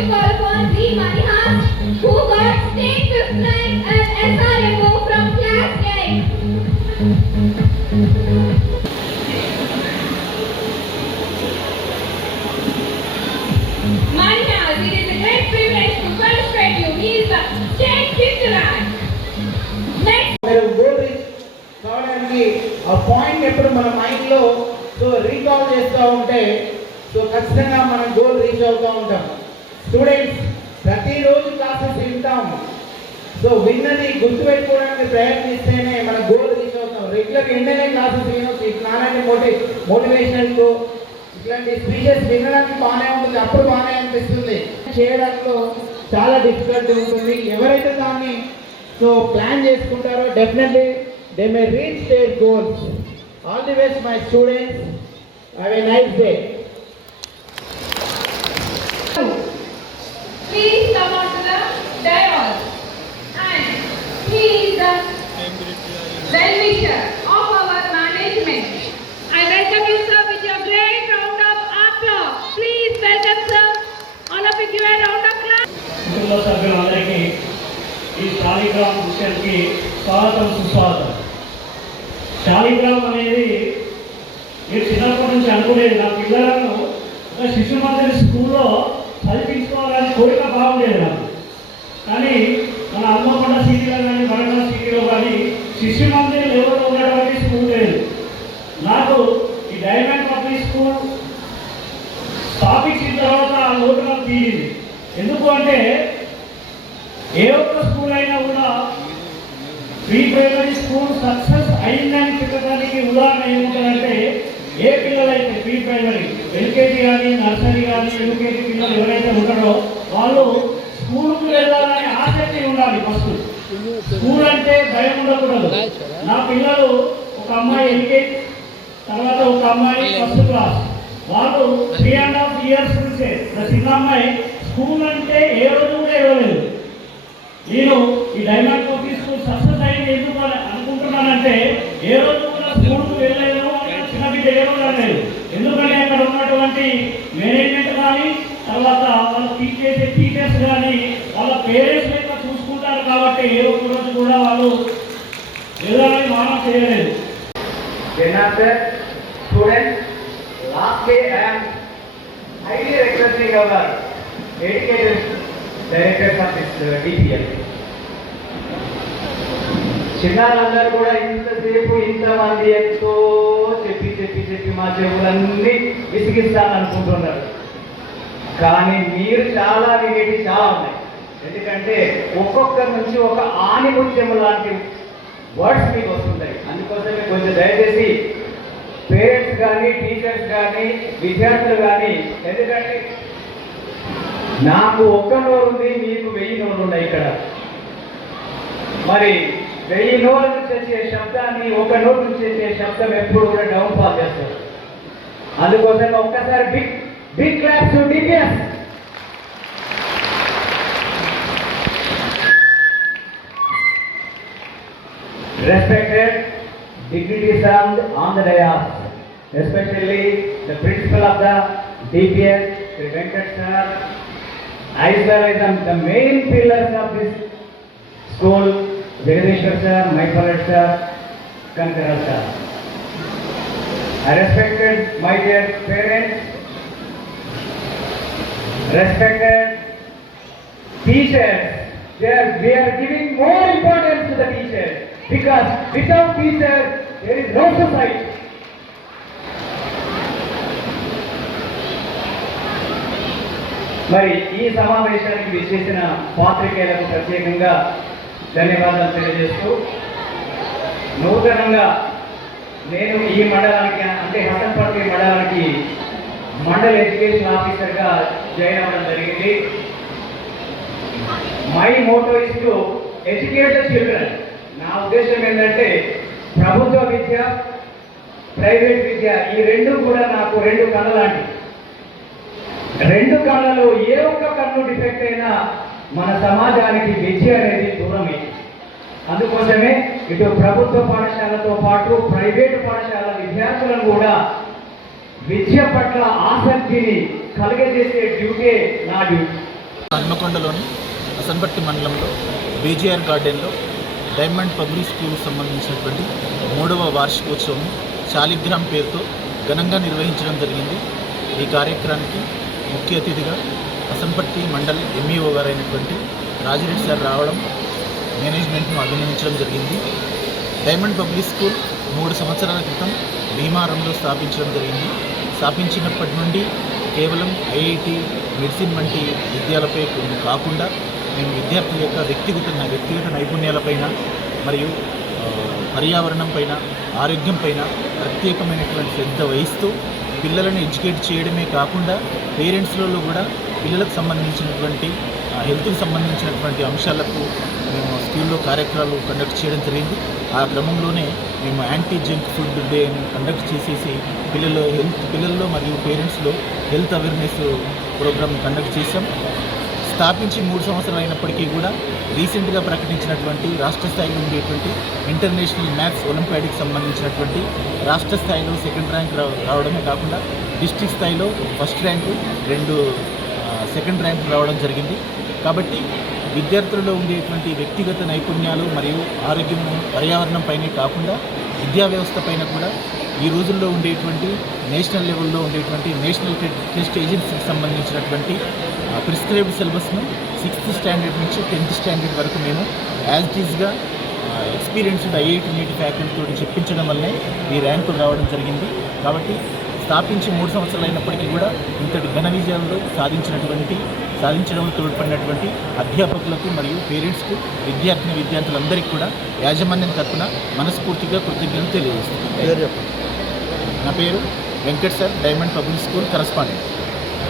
to call upon Sri Manihas, who got state fifth rank as SRMO from class 8. Manihas, it is a great privilege to celebrate you. He is the state fifth rank. Next. కావడానికి ఆ point ఎప్పుడు మన మైండ్లో recall చేస్తూ ఉంటే ఖచ్చితంగా మనం goal reach అవుతూ ఉంటాం. స్టూడెంట్స్ ప్రతిరోజు క్లాసెస్ వింటాం. విన్నది గుర్తుపెట్టుకోవడానికి ప్రయత్నిస్తేనే మన గోల్ రీచ్ అవుతాం. రెగ్యులర్గా ఎండనే క్లాసెస్ వినొచ్చు. నాలాంటి మోటివేషనల్ ఇట్లాంటి స్పీచెస్ వినడానికి బాగానే ఉంటుంది, అప్పుడు బాగానే అనిపిస్తుంది. చేయడంలో చాలా డిఫికల్ట్ ఉంటుంది. ఎవరైతే దాన్ని ప్లాన్ చేసుకుంటారో definitely they may reach their goals. All the best my students. Have a nice day. Please come on to the dais and he is the well-wisher of our management. I welcome you sir with your great round of applause. Please welcome sir. All of you give a round of applause. సభ్యులందరికీ ఈ శాలిగ్రామ్ విషయానికి స్వాగతం సుస్వాగతం. శాలిగ్రామ్ అనేది మీరు చిన్నప్పటి నుంచి అనుకునేది. నా పిల్లలను ఒక శిశు మందిర స్కూల్లో చదివించుకోవాలని కోరిక బాగుండేది నాకు. కానీ మన హన్మకొండ సిటీలో కానీ వరంగల్ సిటీలో కానీ శిశు మందిర లెవెల్లో ఉన్నటువంటి స్కూల్ లేదు. నాకు ఈ డైమండ్ పబ్లిక్ స్కూల్ స్థాపించిన తర్వాత ఆ లోటు నాకు తీరింది. ఎందుకు అంటే ఏ ఒక్క స్కూల్ అయినా కూడా ప్రీ ప్రైమరీ స్కూల్ సక్సెస్ అయిందని చెప్పడానికి ఉదాహరణ ఏముంటుందంటే, ఏ పిల్లలైతే ప్రీ ప్రైమరీ ఎల్కేజీ కానీ నర్సరీ కానీ యూకేజీ పిల్లలు ఎవరైతే ఉంటారో వాళ్ళు స్కూల్కి వెళ్ళాలని ఆసక్తి ఉండాలి. ఫస్ట్ స్కూల్ అంటే భయం ఉండకూడదు. నా పిల్లలు ఒక అమ్మాయి ఎల్కేజీ, తర్వాత ఒక అమ్మాయి ఫస్ట్ క్లాస్, వాళ్ళు 3.5 years నుంచే చిన్న అమ్మాయి స్కూల్ అంటే ఏ రోజు కూడా ఇవ్వలేదు. నేను ఈ డైమండ్ పబ్లిక్ స్కూల్ సక్సెస్ అయింది ఎందుకు అనుకుంటున్నానంటే, ఏ రోజు కూడా స్కూల్కి వెళ్ళలేదు చిన్న బిడ్డ ఏ రోజు అనలేదు. ఎందుకంటే అక్కడ ఉన్నటువంటి మేనేజ్మెంట్ కానీ, తర్వాత వాళ్ళు టీచ్ చేసే టీచర్స్ కానీ వాళ్ళ పేరెంట్స్ లెక్క చూసుకుంటారు. కాబట్టి ఏ ఒక్క రోజు కూడా వాళ్ళు వెళ్ళాలని మానం చేయలేదు. highly requesting our dedicated directors of this DPL. చిన్నారందరూ కూడా ఇంతసేపు ఇంతమంది ఎంతో చెప్పి మా చెవులన్నీ విసిగిస్తాననుకుంటున్నారు. కానీ మీరు చాలా వినేటి చాలా ఉన్నాయి. ఎందుకంటే ఒక్కొక్కరి నుంచి ఒక ఆణిముత్యం లాంటి వర్డ్స్ మీకు వస్తుంటాయి. అందుకోసమే కొంచెం దయచేసి పేరెంట్స్ కానీ, టీచర్స్ కానీ, విద్యార్థులు కానీ, ఎందుకంటే నాకు ఒక్క నోరు ఉంది, మీకు 1000 నోర్లు ఉన్నాయి ఇక్కడ. మరి 1000 నోర్ల నుంచి వచ్చే శబ్దాన్ని ఒక నోరు నుంచి వచ్చే శబ్దం ఎప్పుడు కూడా డౌన్ ఫాల్ చేస్తారు. అందుకోసం ఒక్కసారి big claps to DPS. Respected dignitaries on the dais, especially the principal of the DPS, Sri Venkat sir, as well as the main pillars of this school, Jagadeshwar sir, Maipalat sir, Kankara sir. I respected my dear parents, respected teachers. We are giving more importance to the teachers, because without teachers there is no society. మరి ఈ సమావేశానికి విచ్చేసిన పాత్రికేయులకు ప్రత్యేకంగా ధన్యవాదాలు తెలియజేస్తూ, నూతనంగా నేను ఈ మండలానికి అంటే హసన్పర్తి మండలానికి మండల ఎడ్యుకేషన్ ఆఫీసర్గా జాయిన్ అవ్వడం జరిగింది. My Moto is to educate the children. నా ఉద్దేశం ఏంటంటే ప్రభుత్వ విద్య, ప్రైవేట్ విద్య ఈ రెండు కూడా నాకు 2 కళ్ళు లాంటివి. 2 కళ్ళలో ఏ ఒక్క కన్ను డిఫెక్ట్ అయినా మన సమాజానికి విద్య అనేది దూరమే. అందుకోసమే ఇటు ప్రభుత్వ పాఠశాలతో పాటు ప్రైవేటు పాఠశాల విద్యార్థులను కూడా విద్య పట్ల ఆసక్తిని కలిగజేసే డ్యూటీ నా డ్యూటీ. హన్మకొండలోని అసన్పట్టి మండలంలో బీజేఆర్ గార్డెన్లో డైమండ్ పబ్లిక్ స్కూల్కి సంబంధించినటువంటి 3వ వార్షికోత్సవం శాలిగ్రామ్ పేరుతో ఘనంగా నిర్వహించడం జరిగింది. ఈ కార్యక్రమానికి ముఖ్య అతిథిగా అసన్పట్టి మండల్ ఎంఈఓ గారైనటువంటి రాజిరెడ్డి సార్ రావడం మేనేజ్మెంట్ను అభినందించడం జరిగింది. డైమండ్ పబ్లిక్ స్కూల్ 3 సంవత్సరాల క్రితం భీమారంలో స్థాపించడం జరిగింది. స్థాపించినప్పటి నుండి కేవలం ఐఐటి, మెడిసిన్ వంటి విద్యాలపై కాకుండా మేము విద్యార్థుల యొక్క వ్యక్తిగత నైపుణ్యాలపైన మరియు పర్యావరణం పైన, ఆరోగ్యం పైన ప్రత్యేకమైనటువంటి శ్రద్ధ వహిస్తూ పిల్లలను ఎడ్యుకేట్ చేయడమే కాకుండా పేరెంట్స్లలో కూడా పిల్లలకు సంబంధించినటువంటి హెల్త్కి సంబంధించినటువంటి అంశాలకు మేము స్కూల్లో కార్యక్రమాలు కండక్ట్ చేయడం జరిగింది. ఆ క్రమంలోనే మేము anti junk food day conduct చేసేసి పిల్లల్లో మరియు పేరెంట్స్లో హెల్త్ అవేర్నెస్ ప్రోగ్రామ్ కండక్ట్ చేసాం. స్థాపించి 3 సంవత్సరాలు అయినప్పటికీ కూడా రీసెంట్గా ప్రకటించినటువంటి రాష్ట్ర స్థాయిలో ఉండేటువంటి ఇంటర్నేషనల్ మ్యాథ్స్ ఒలింపియాడ్కి సంబంధించినటువంటి రాష్ట్ర స్థాయిలో 2nd ర్యాంక్ రావడమే కాకుండా డిస్ట్రిక్ట్ స్థాయిలో 1st ర్యాంకు, 2 2nd ర్యాంకు రావడం జరిగింది. కాబట్టి విద్యార్థులలో ఉండేటువంటి వ్యక్తిగత నైపుణ్యాలు మరియు ఆరోగ్యం, పర్యావరణం పైనే కాకుండా విద్యా వ్యవస్థ పైన కూడా ఈ రోజుల్లో ఉండేటువంటి నేషనల్ లెవెల్లో ఉండేటువంటి నేషనల్ టెస్ట్ ఏజెన్సీకి సంబంధించినటువంటి ప్రిస్క్రైబ్డ్ సిలబస్ను 6th స్టాండర్డ్ నుంచి 10th స్టాండర్డ్ వరకు మేము యాజ్ ఇట్ ఈజ్గా ఎక్స్పీరియన్స్డ్ ఐఐటి నీటి ఫ్యాకల్టీతో చెప్పించడం వల్లే ఈ ర్యాంకులు రావడం జరిగింది. కాబట్టి స్థాపించి 3 సంవత్సరాలు అయినప్పటికీ కూడా ఇంతటి ఘన విజయాలు సాధించడంలో తోడ్పడినటువంటి అధ్యాపకులకు మరియు పేరెంట్స్కు, విద్యార్థులందరికీ కూడా యాజమాన్యం తరఫున మనస్ఫూర్తిగా కృతజ్ఞతలు తెలియజేస్తున్నాను. నా పేరు Venkat sir, diamond public school correspondent.